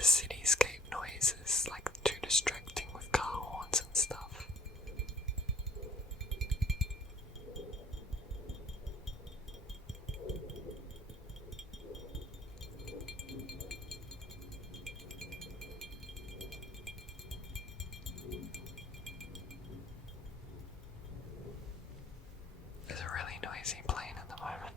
the cityscape noise is like too distracting with car horns and stuff. There's a really noisy plane at the moment.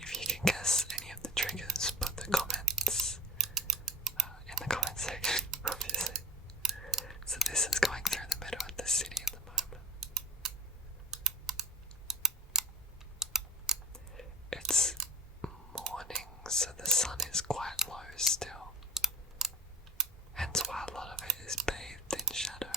If you can guess any of the triggers, put the comments in the comment section, obviously. So this is going through the middle of the city at the moment. It's morning, so the sun is quite low still, hence why a lot of it is bathed in shadow.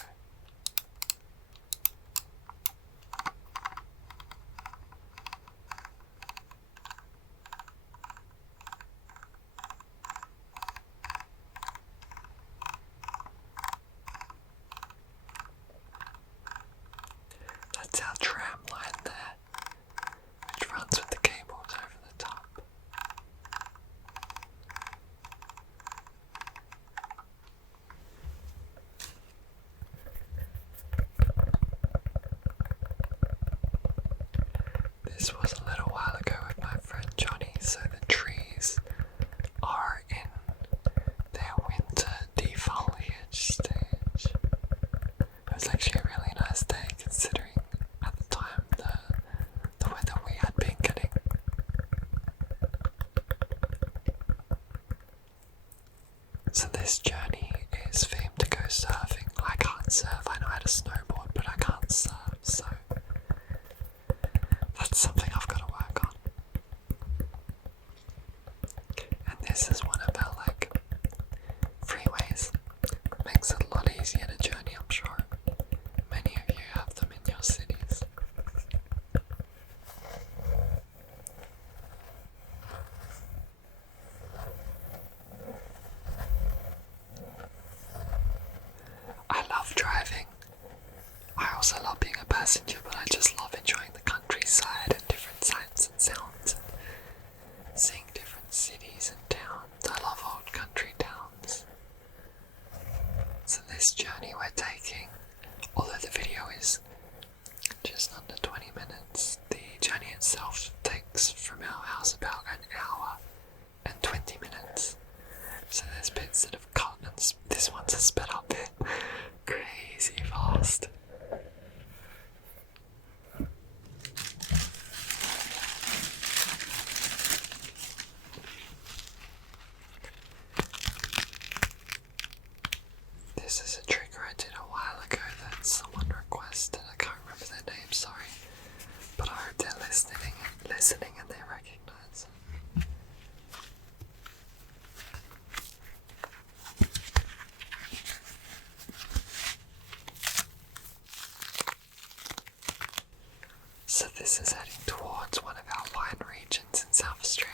That's our tram line there, which runs with the cables over the top. This was a little while ago with my friend Johnny, so the trees are in their winter defoliage stage. It was actually a really nice day considering at the time the weather we had been getting. So this journey is themed to go surfing. I can't surf, I know how to snowboard, but I can't surf, so that's something I've got to work on. And this is one of our freeways. Makes it a lot easier to journey, I'm sure. Many of you have them in your cities. I love driving. I also love being a passenger, but I just love enjoying the countryside and different sights and sounds and seeing different cities and towns. I love old country towns. So this journey we're taking, although the video is just under 20 minutes, the journey itself takes from our house about an hour and 20 minutes. So there's bits that have cut, and this one's a sped up bit. Crazy fast. This is a trigger I did a while ago that someone requested. I can't remember their name, sorry. But I hope they're listening and they recognize it. So this is heading towards one of our wine regions in South Australia.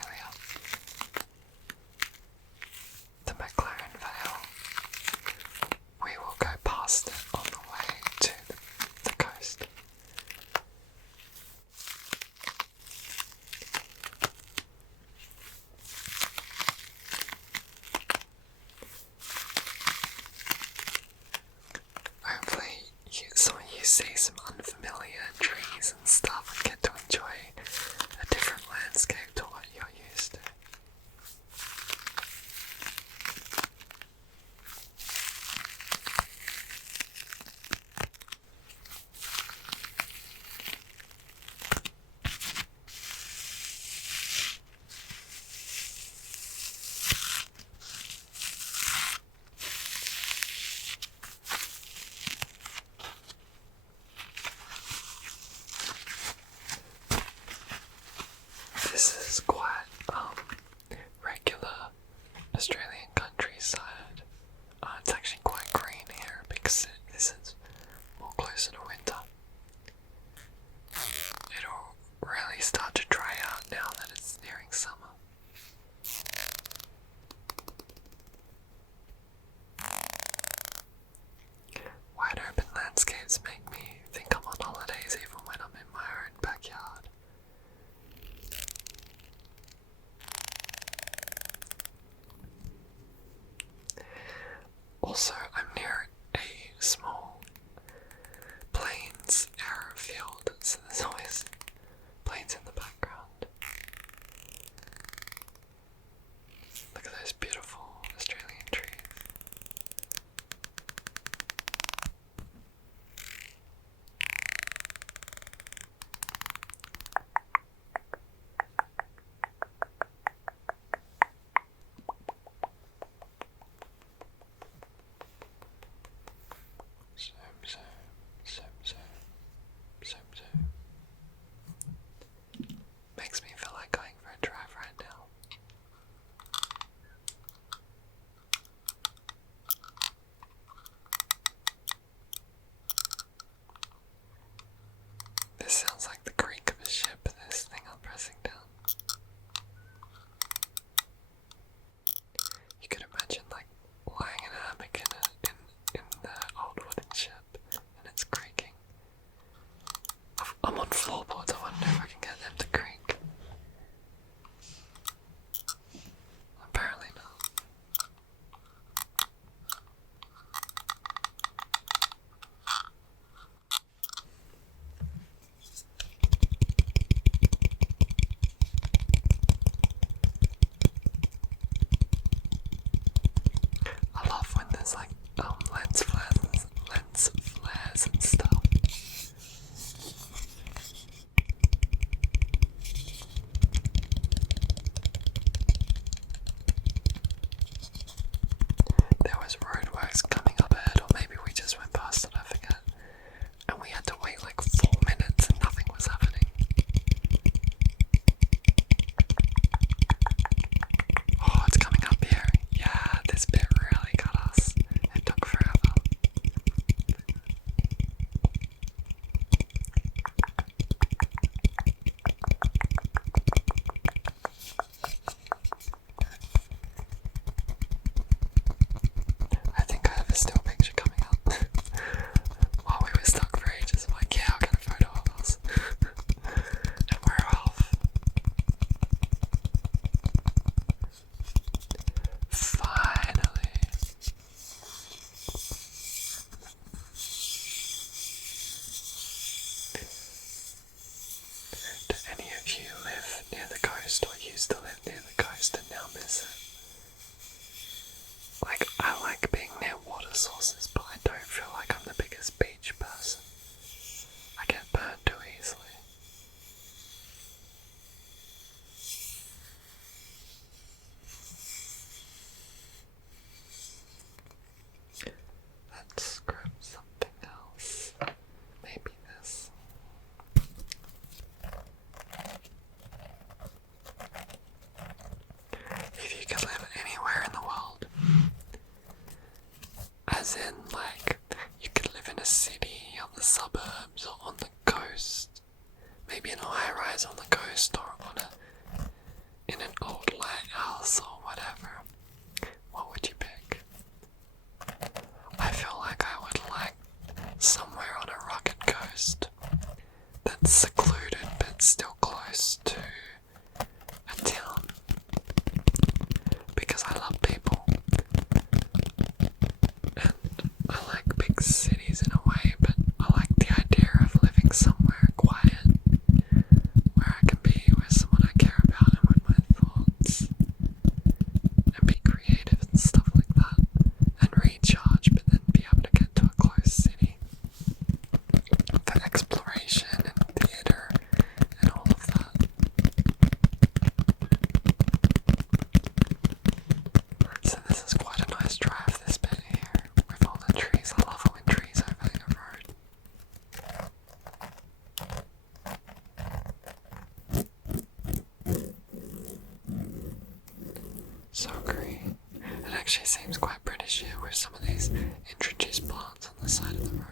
The McLaren Vale. We will go past it on the way to the coast. Hopefully some of you see some unfamiliar trees and stuff and get to enjoy a different landscape to what you're used to. This is quite regular Australian countryside. It's actually quite green here because this is more closer to winter. It'll really start to dry out now that it's nearing summer. Wide open landscapes make me think I'm on holidays even when I'm in my own backyard. sunrise on the coast or in an old lighthouse or whatever, what would you pick? I feel like I would like somewhere on a rugged coast that's secluded but still close to a town, because I love people and I like big cities in a way, but I like the idea of living somewhere quiet where I can be with someone I care about and with my thoughts and be creative and stuff like that and recharge, but then be able to get to a close city for exploration and theatre and all of that. So this is quite a nice drive, this bit here, with all the trees. I love it when trees overhang a road. So green. It actually seems quite British here with some of these introduced plants on the side of the road.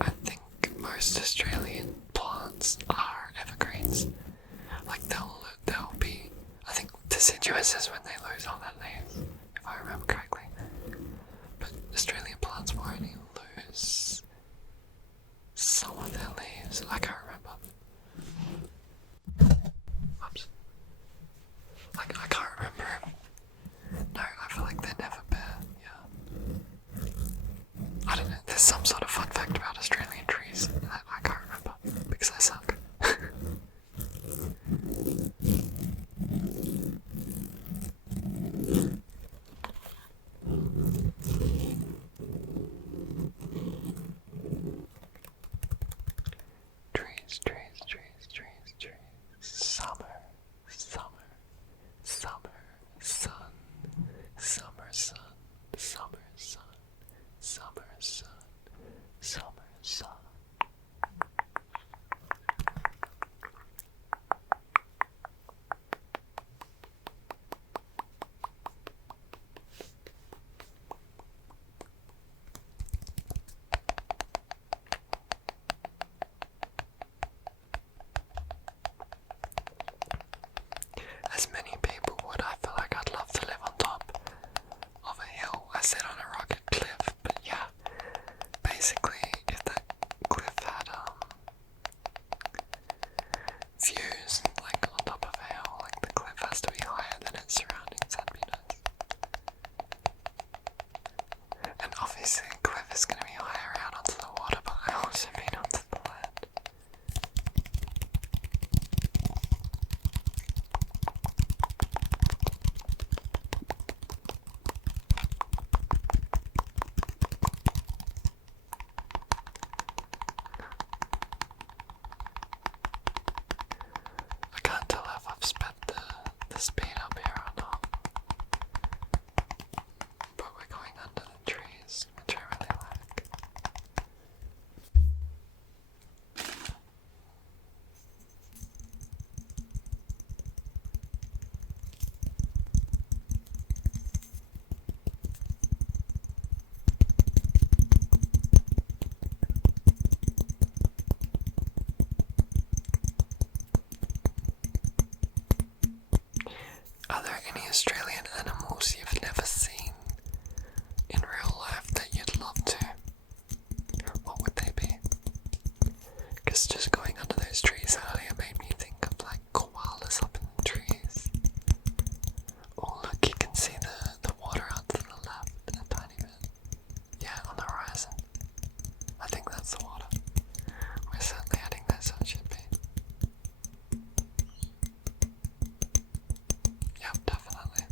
I think most Australian plants are evergreens. Like they'll be, I think deciduous is when they lose all their leaves, if I remember correctly. But Australian plants will only lose some of their leaves. I can't remember. Oops. Like I can't remember. No, I feel like they never bear. Yeah. I don't know. There's some sort of fun fact about Australian trees that I can't remember because I suck. Trees, trees, trees, trees, trees. Summer, summer, summer, sun, summer, sun, summer, sun, summer, sun, summer, sun. As many people would, I feel like I'd love to live on top of a hill. I said on a rugged cliff, but yeah, basically if that cliff had views like on top of a hill, like the cliff has to be higher than its surroundings, that'd be nice. And obviously the cliff is going to be higher out onto the water, but I also mean onto the land. I can't tell if I've sped the speed up here or not, but we're going under the trees, which I really like. Are there any Australian animals you've never seen in real life that you'd love to? What would they be? Because just going under those trees earlier made me think of like koalas up in the trees. Oh look, you can see the water out to the left a tiny bit. Yeah, on the horizon. I think that's the water. We're certainly heading there, so it should be. Yep, definitely.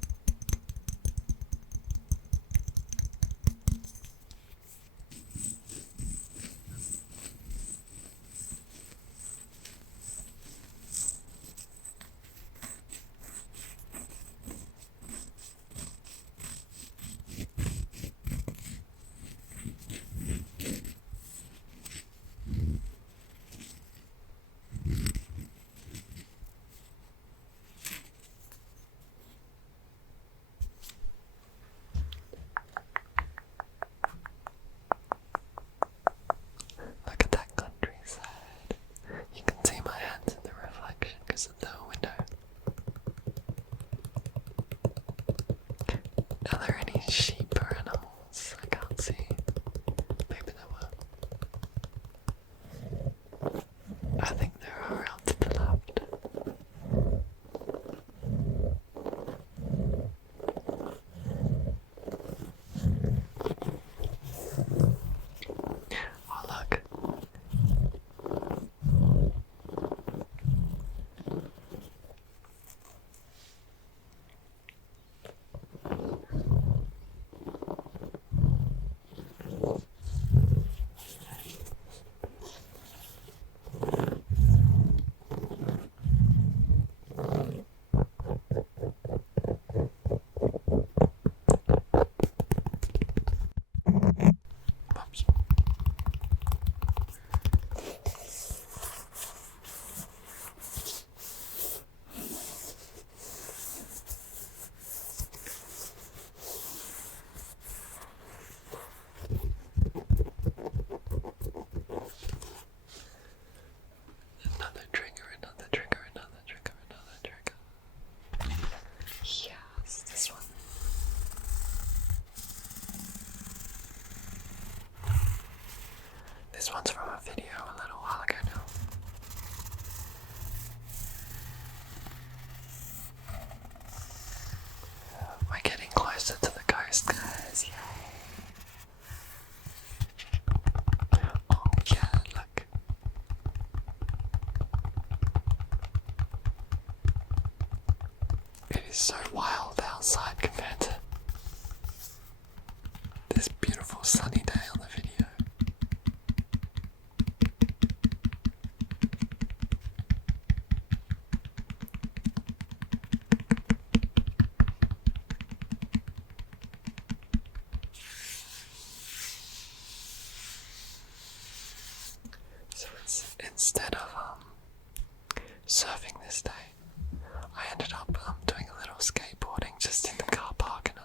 This one's from a video a little while ago now. We're getting closer to the coast, guys. Yay! Oh yeah, look. It is so wild outside compared to this beautiful sunny day on the video. So instead of surfing this day, I ended up doing a little skateboarding just in the car park, and